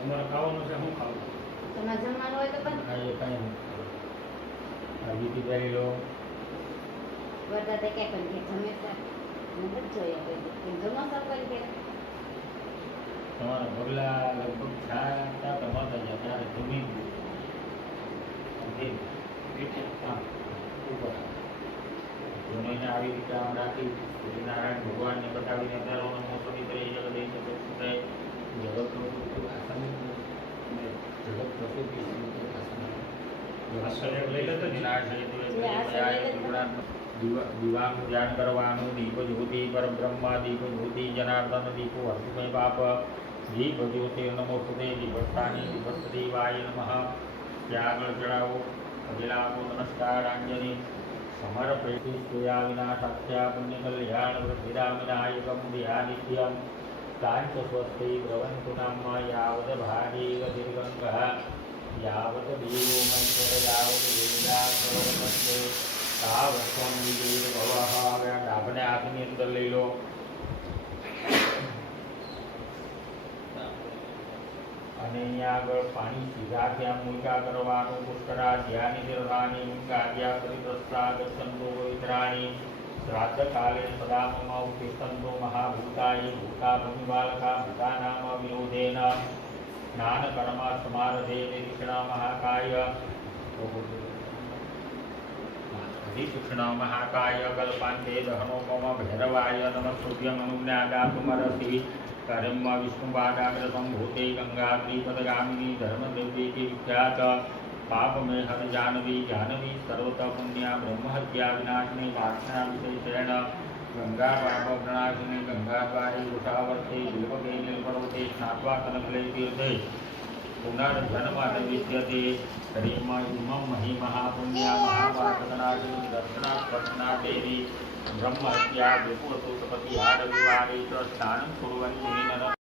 અમારે ખાવાનું છે શું ખાવું તમારે જમવાનું હોય તો પણ ખાઈએ કાંઈ બીજી પહેરી લો વરસાદે ક્યાં કરી જમે નથી જોઈએ કોઈ જમો સર કરી દે તમારા પગલા લગભગ છાતા તમારા જાય ત્યારે જમી ઉપર ધોનીને આવી રીતે આમ રાખી નારાયણ ભગવાનને બતાવીને અધારો મોસમી કરી જગત દઈ શકે જગતનું આસન જગત પ્રસિદ્ધિ લઈ લેતો દીવાનું ધ્યાન કરવાનું દીપ જ્યોતિ પરબ્રહ્મા દીપ જ્યોતિ જનાર્દન દીપો હર્ષમય પાપ દીપ જ્યોતિ નમોસ્તુતે દીપસ્થાની દીપસ્તી વાય નમઃ ત્યાં આગળ ચડાવો અજિલામો નમસ્કાર આંજની સમર્પયતિ સ્તુયા વિનાશાખ્યા પુણ્ય કલ્યાણ વૃદ્ધિરામિનાયકમ ધ્યાનિત્યમ કાંચ સ્વસ્તિ ભ્રવંતુ નામ યાવદ ભારી દીર્ઘંગઃ यावत देवो महेश्वर यावत देवदा सर्वमस्ते तावत्वं विजय भवः હવે આ ડાબને હાથની અંદર લઈ લો અને અહીંયા આગળ પાણી સીધા ત્યાં મૂકા કરવાનું પુષ્કરા ધ્યાની નિર્વાણી મૂકા ધ્યા પરિપ્રસ્તા ગચ્છન્તો પવિત્રાણી શ્રાદ્ધ કાલે સદા મમ ઉત્તિષ્ઠન્તો મહાભૂતાય ભૂતા ભૂમિબાલકા ભૂતાનામ વિરોધેન જ્ઞાન કર્મા સમારધે નિરીક્ષણા મહાકાય અધિસૂક્ષ્ણ મહાકાય કલ્પાંતે દહનો મમ ભૈરવાય નમસ્તુભ્યમ અનુજ્ઞાદાતુમરસી કર્મ વિષ્ણુપાદાગ્ર સંભૂતે ગંગાદ્રીપદગામિની ધર્મદેવ્યેતિ વિખ્યાત પાપમે હર જાહ્નવી જાહ્નવી સર્વત પુણ્યા બ્રહ્મહત્યા વિનાશિની વાસના વિશેષેણ ગંગા પાપપ્રણાશિની ગંગાદ્વારી વૃષાવર્તે બિલ્વકે નીલપર્વતે સ્નાત્વા કનકલે તીર્થે પુનર્જન્મ વિદ્યતે હરિમ ઇમં મહી મહાપુણ્યા મહાપાતકનાશિની દર્શના સ્પર્શના દેવી બ્રહ્મહત્યા વિપુસુતપતિ આરવિવારે ચ સ્નાनं कुर्वन्ति